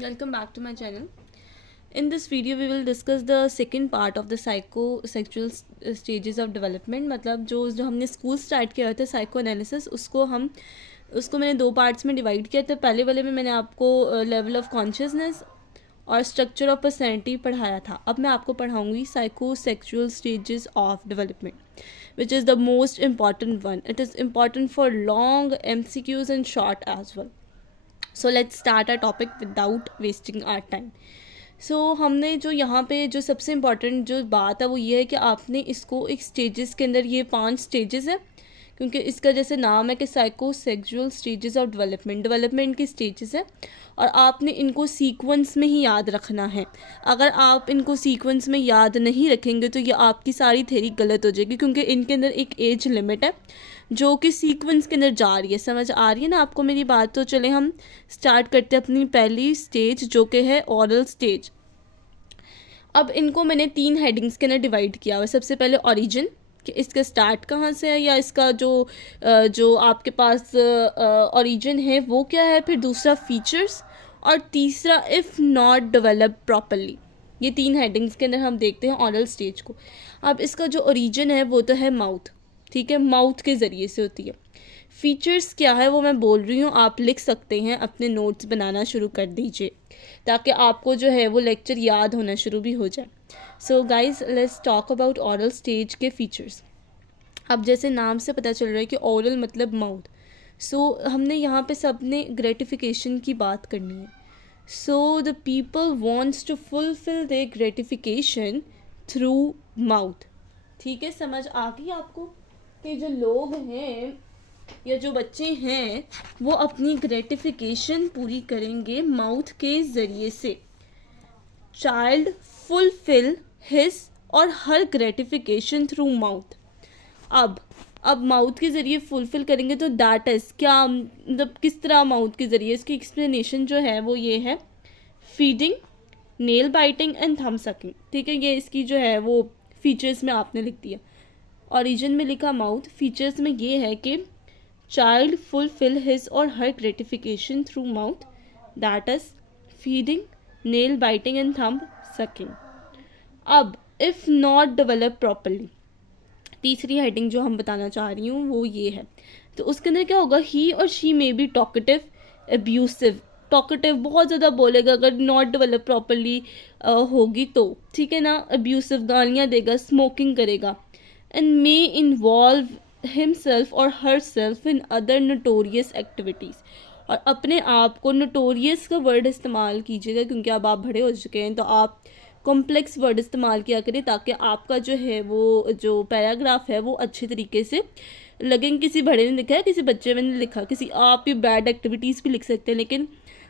Welcome back to my channel. In this video we will discuss the second part of the psychosexual stages of development. मतलब जो हमने school start किया था psycho analysis, उसको मैंने दो पार्ट्स में डिवाइड किया था. पहले वाले में मैंने आपको लेवल ऑफ कॉन्शियसनेस और स्ट्रक्चर ऑफ पर्सनैलिटी पढ़ाया था. अब मैं आपको पढ़ाऊँगी psychosexual stages of development, which is the most important one. It is important for long MCQs and short as well. So let's start our topic without wasting our time. So हमने जो यहाँ पे जो सबसे इम्पॉर्टेंट जो बात है वो ये है कि आपने इसको एक स्टेजेस के अंदर, ये 5 स्टेजेस है क्योंकि इसका जैसे नाम है कि साइकोसेक्सुअल स्टेजेस ऑफ डेवलपमेंट की स्टेजेस है, और आपने इनको सीक्वेंस में ही याद रखना है. अगर आप इनको सीक्वेंस में याद नहीं रखेंगे तो ये आपकी सारी थ्योरी गलत हो जाएगी, क्योंकि इनके अंदर एक एज लिमिट है जो कि सीक्वेंस के अंदर जा रही है. समझ आ रही है ना आपको मेरी बात? तो चले हम स्टार्ट करते हैं अपनी पहली स्टेज जो कि है ओरल स्टेज. अब इनको मैंने 3 हेडिंग्स के अंदर डिवाइड किया हुआ है. सबसे पहले ओरिजिन, कि इसका स्टार्ट कहाँ से है, या इसका जो आपके पास ओरिजिन है वो क्या है. फिर दूसरा फीचर्स, और तीसरा इफ़ नॉट डेवलप प्रॉपरली. ये 3 हेडिंग्स के अंदर हम देखते हैं ओरल स्टेज को. अब इसका जो ओरिजिन है वो तो है माउथ. ठीक है, माउथ के ज़रिए से होती है. फीचर्स क्या है वो मैं बोल रही हूँ, आप लिख सकते हैं, अपने नोट्स बनाना शुरू कर दीजिए ताकि आपको जो है वो लेक्चर याद होना शुरू भी हो जाए. So guys let's talk about oral stage के फीचर्स. अब जैसे नाम से पता चल रहा है कि ओरल मतलब माउथ. सो हमने यहाँ पे सबने ग्रेटिफिकेशन की बात करनी है. So the people wants to fulfil their gratification through mouth. ठीक है, समझ आ गई आपको कि जो लोग हैं या जो बच्चे हैं वो अपनी ग्रेटिफिकेशन पूरी करेंगे माउथ के ज़रिए से. Child fulfil his or her gratification through mouth. अब माउथ के ज़रिए फुलफिल करेंगे तो दैट इज़ क्या, मतलब किस तरह माउथ के ज़रिए. इसकी एक्सप्लेनेशन जो है वो ये है, feeding, nail biting and thumb sucking. ठीक है, ये इसकी जो है वो फीचर्स में आपने लिख दिया. ओरिजिन में लिखा माउथ, फीचर्स में ये है कि child fulfil his or her gratification through mouth, that is feeding, nail biting and thumb sucking. अब इफ़ नॉट डेवलप प्रॉपरली, तीसरी हेडिंग जो हम बताना चाह रही हूँ वो ये है. तो उसके अंदर क्या होगा, ही और she may be talkative, abusive. Talkative बहुत ज़्यादा बोलेगा अगर नॉट डेवलप प्रॉपरली होगी तो. ठीक है ना, एब्यूसिव, गालियाँ देगा, स्मोकिंग करेगा. And may involve himself or herself in other notorious activities. और अपने आप को, notorious का वर्ड इस्तेमाल कीजिएगा क्योंकि अब आप बड़े हो चुके हैं, तो आप कॉम्प्लेक्स वर्ड इस्तेमाल किया करें ताकि आपका जो है वो जो पैराग्राफ है वो अच्छे तरीके से लगे. किसी बड़े ने लिखा है, किसी बच्चे ने लिखा, किसी आप भी बैड एक्टिविटीज़ भी लिख सकते हैं, लेकिन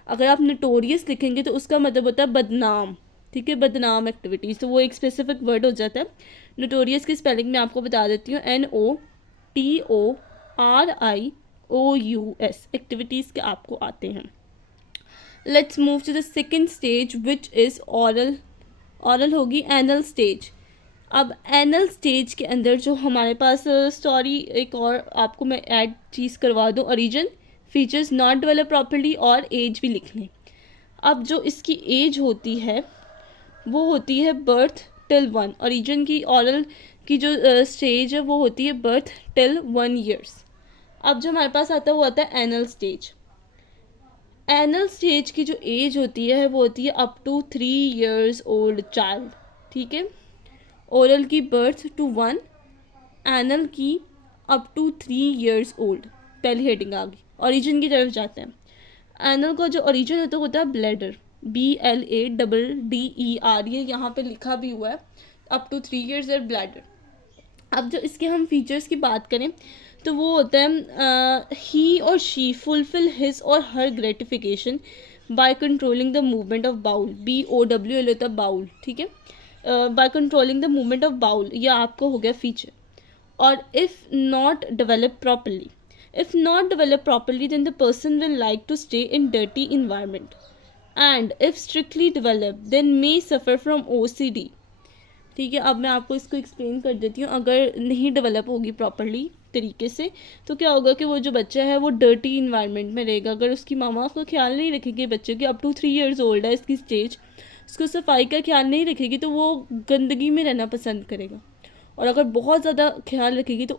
अगर आप नोटोरियस लिखेंगे तो उसका मतलब होता है बदनाम. ठीक है, बदनाम एक्टिविटीज़, तो वो एक स्पेसिफिक वर्ड हो जाता है. नोटोरियस की स्पेलिंग मैं आपको बता देती हूँ, NOTORIOUS. एक्टिविटीज़ के आपको आते हैं. Let's move to the second stage which is oral. Oral होगी एनल स्टेज. अब एनल स्टेज के अंदर जो हमारे पास सॉरी एक और आपको मैं ऐड चीज़ करवा दूँ, origin, features, not develop properly और एज भी लिख लें. अब जो इसकी एज होती है वो होती है बर्थ टिल 1. ओरिजिन की ओरल की जो स्टेज है वो होती है बर्थ टिल 1 years. अब जो हमारे पास आता है वो आता है एनल स्टेज. एनल स्टेज की जो एज होती है वो होती है up to 3 years old child. ठीक है, ओरल की बर्थ टू 1, एनल की अप टू 3 years ओल्ड. पहली हेडिंग आ गई. ओरिजिन की तरफ जाते हैं. एनल का जो ओरिजिन होता है ब्लैडर, BLADDER. ये यहाँ पे लिखा भी हुआ है, अप टू 3 years और ब्लैडर. अब जो इसके हम फीचर्स की बात करें तो वो होता है ही और she fulfil his or her gratification by controlling the movement of bowl. BOWL होता है बाउल. ठीक है, by controlling the movement of bowl, यह आपको हो गया फीचर. और if not develop properly, if not develop properly then the person will like to stay in dirty environment. And if strictly develop then may suffer from OCD. ठीक है, अब मैं आपको इसको एक्सप्लेन कर देती हूँ. अगर नहीं डेवलप होगी प्रॉपरली तरीके से, तो क्या होगा कि वो जो बच्चा है वो डर्टी इन्वायरमेंट में रहेगा। अगर उसकी मामा उसका ख्याल नहीं रखेगी, बच्चे की अप टू 3 ईयर्स ओल्ड है इसकी स्टेज, उसको सफाई का ख्याल नहीं रखेगी तो वो गंदगी में रहना पसंद करेगा। और अगर बहुत ज़्यादा ख्याल रखेगी तो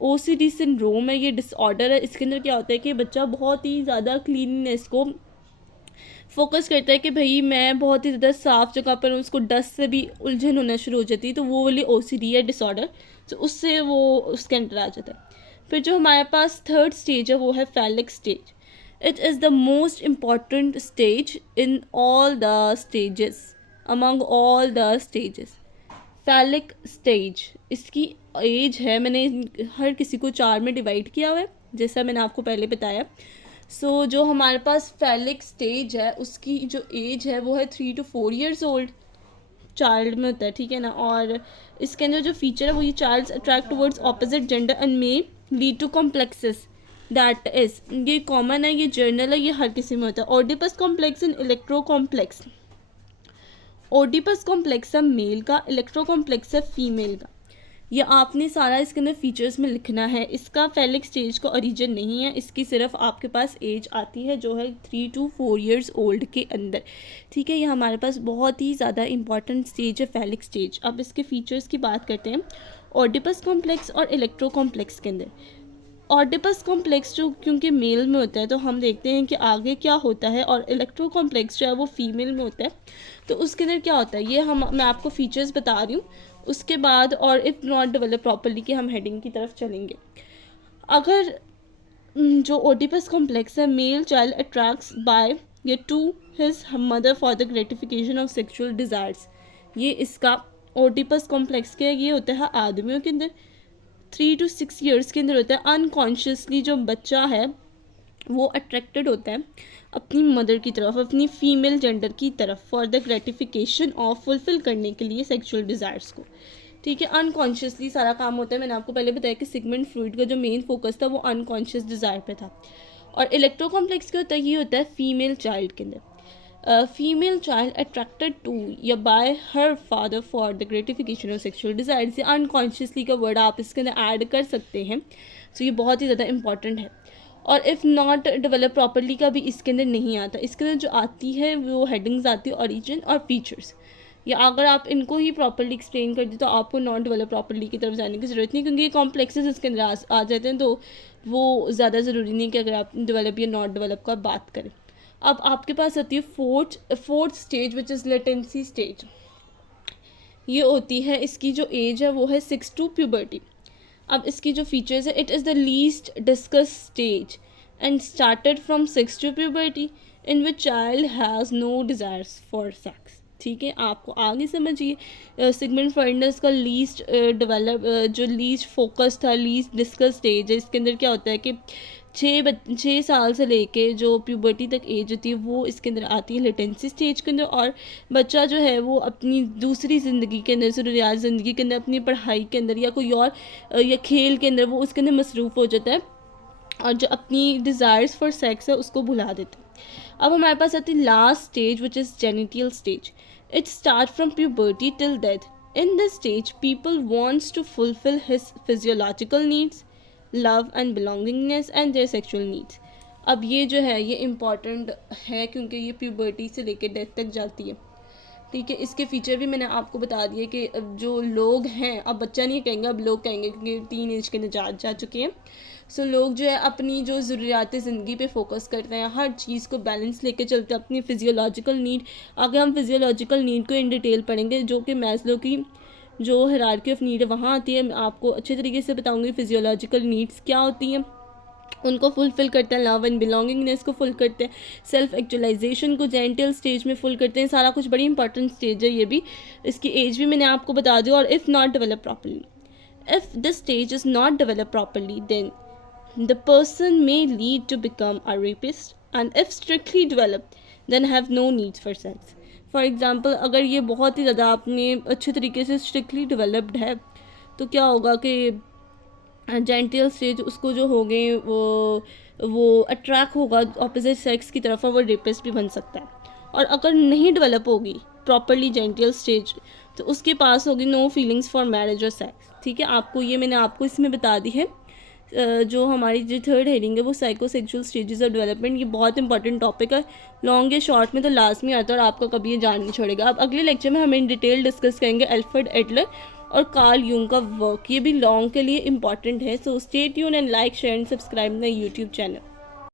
OCD सिंड्रोम है, ये डिसऑर्डर है। इसके अंदर क्या होता है कि बच्चा बहुत ही ज़्यादा क्लीननेस को फोकस करता है कि भाई मैं बहुत ही ज़्यादा साफ़ जगह पर हूँ, उसको डस्ट से भी उलझन होना शुरू हो जाती है, तो वो वाली OCD है डिसऑर्डर, तो उससे वो उसके अंदर आ जाता है। फिर जो हमारे पास थर्ड स्टेज है वो है phallic stage. It is the most important stage in all the stages, among all the stages. Phallic stage, इसकी एज है, मैंने हर किसी को 4 में डिवाइड किया हुआ है जैसा मैंने आपको पहले बताया। जो हमारे पास फैलिक स्टेज है उसकी जो एज है वो है 3 to 4 ईयर्स ओल्ड, चाइल्ड में होता है, ठीक है ना। और इसके अंदर जो फीचर है वो ये childs attract towards opposite gender and may lead to complexes, that is, ये कॉमन है, ये जर्नल है, ये हर किसी में होता है। Oedipus complex and electro complex. Oedipus complex है मेल का, इलेक्ट्रो कॉम्प्लेक्स है फीमेल का। ये आपने सारा इसके अंदर फीचर्स में लिखना है। इसका फैलिक स्टेज का ओरिजिन नहीं है, इसकी सिर्फ आपके पास एज आती है जो है 3 to 4 ईयर्स ओल्ड के अंदर, ठीक है। ये हमारे पास बहुत ही ज़्यादा इंपॉर्टेंट स्टेज है फैलिक स्टेज। अब इसके फीचर्स की बात करते हैं ओडिपस कॉम्प्लेक्स और इलेक्ट्रो कॉम्प्लेक्स के अंदर। ऑडिपस कॉम्प्लेक्स जो क्योंकि मेल में होता है तो हम देखते हैं कि आगे क्या होता है, और इलेक्ट्रो कॉम्प्लेक्स जो है वो फीमेल में होता है, तो उसके अंदर क्या होता है ये मैं आपको फीचर्स बता रही हूँ। उसके बाद और इफ़ नॉट डेवलप प्रॉपरली कि हम हेडिंग की तरफ चलेंगे। अगर जो ओडिपस कॉम्प्लेक्स है, मेल चाइल्ड अट्रैक्ट्स बाय या to his mother for the gratification of sexual desires, ये इसका ओडिपस कॉम्प्लेक्स क्या है, ये होता है आदमियों के अंदर 3 to 6 ईयर्स के अंदर होता है। अनकॉन्शियसली जो बच्चा है वो अट्रैक्टेड होता है अपनी मदर की तरफ, अपनी फीमेल जेंडर की तरफ, for the gratification of fulfil करने के लिए सेक्सुअल डिज़ायर्स को, ठीक है। अनकॉन्शियसली सारा काम होता है। मैंने आपको पहले बताया कि सिगमंड फ्रॉइड का जो मेन फोकस था वो अनकॉन्शियस डिज़ायर पे था। और इलेक्ट्रो कॉम्प्लेक्स क्या होता है, ये होता है फीमेल चाइल्ड के अंदर। फीमेल चाइल्ड अट्रैक्टेड टू या bye her father for the gratification of sexual desire, से अनकॉन्शियसली का वर्ड आप इसके अंदर ऐड कर सकते हैं, सो ये बहुत ही ज़्यादा इंपॉर्टेंट है। और इफ़ नॉट डेवलप प्रॉपरली का भी इसके अंदर नहीं आता। इसके अंदर जो आती है वो हेडिंग्स आती है ओरिजिन और फीचर्स, या अगर आप इनको ही प्रॉपरली एक्सप्लेन कर दी तो आपको नॉट डेवलप प्रॉपरली की तरफ जाने की ज़रूरत नहीं, क्योंकि ये कॉम्प्लेक्सेस इसके अंदर आ जाते हैं, तो वो ज़्यादा ज़रूरी नहीं कि अगर आप डेवलप या नॉट डेवलप का बात करें। अब आपके पास आती है fourth stage which is latency stage. ये होती है, इसकी जो एज है वो है 6 to प्यूबर्टी। अब इसकी जो फीचर्स है, it is the least discuss stage and started from 6 to puberty in which child has no desires for sex, ठीक है। आपको आगे समझिए सिगमंड फ्रॉइड का लीस्ट डेवलप जो लीस्ट फोकस था, लीस्ट डिस्कस स्टेज है, इसके अंदर क्या होता है कि 6 साल से लेके जो प्यूबर्टी तक एज होती है वो इसके अंदर आती है लेटेंसी स्टेज के अंदर। और बच्चा जो है वो अपनी दूसरी ज़िंदगी के अंदर, ज़रूरियात ज़िंदगी के अंदर, अपनी पढ़ाई के अंदर या कोई और या खेल के अंदर वो उसके अंदर मसरूफ़ हो जाता है, और जो अपनी डिज़ायर्स फॉर सेक्स है उसको भुला देता है। अब हमारे पास आती है last stage which is genital stage. It start from puberty till death. In this stage people wants to fulfil his physiological needs, love and belongingness and their sexual needs. अब ये जो है ये इम्पॉर्टेंट है क्योंकि ये प्यूबर्टी से लेकर डेथ तक जाती है, ठीक है। इसके फीचर भी मैंने आपको बता दिए कि अब जो लोग हैं, अब बच्चा नहीं कहेंगे, अब लोग कहेंगे क्योंकि 3 एज के अंदर जा चुके हैं। सो लोग जो है अपनी जो ज़रूरियात ज़िंदगी पे फोकस करते हैं, हर चीज़ को बैलेंस लेके चलते हैं, अपनी फिजियोलॉजिकल नीड। अगर हम फिजियोलॉजिकल नीड को इन डिटेल पढ़ेंगे, जो कि मैस्लो की जो हायरार्की ऑफ नीड है वहाँ आती है, मैं आपको अच्छे तरीके से बताऊँगी फिजियोलॉजिकल नीड्स क्या होती हैं, उनको फुलफ़िल करते हैं, लव एंड बिलोंगिंगनेस को फुल करते हैं, सेल्फ एक्चुअलाइजेशन को जेंटल स्टेज में फुल करते हैं। सारा कुछ बड़ी इंपॉर्टेंट स्टेज है ये भी। इसकी एज भी मैंने आपको बता दी। और if not develop properly, if this stage is not develop properly then the person may lead to become a rapist, and if strictly developed then have no need for sex. For example, अगर ये बहुत ही ज़्यादा आपने अच्छे तरीके से strictly developed है तो क्या होगा कि जेंटल स्टेज उसको जो हो गए वो अट्रैक्ट होगा ऑपोजिट सेक्स की तरफ और वो रेपिस्ट भी बन सकता है। और अगर नहीं डेवलप होगी प्रॉपरली जेंटल स्टेज तो उसके पास होगी नो फीलिंग्स फॉर मैरिज और सेक्स, ठीक है। आपको ये मैंने आपको इसमें बता दी है। जो हमारी जो थर्ड हेडिंग है वो साइकोसेक्सुअल स्टेजेस ऑफ डेवलपमेंट, ये बहुत इंपॉर्टेंट टॉपिक है। लॉन्ग या शॉर्ट में तो लाजमी आता है और आपका कभी ये जान नहीं छोड़ेगा। अब अगले लेक्चर में हम इन डिटेल डिस्कस करेंगे अल्फ्रेड एडलर और कार्ल यूंग का वर्क, ये भी लॉन्ग के लिए इंपॉर्टेंट है। So stay tune and like share and subscribe my YouTube channel.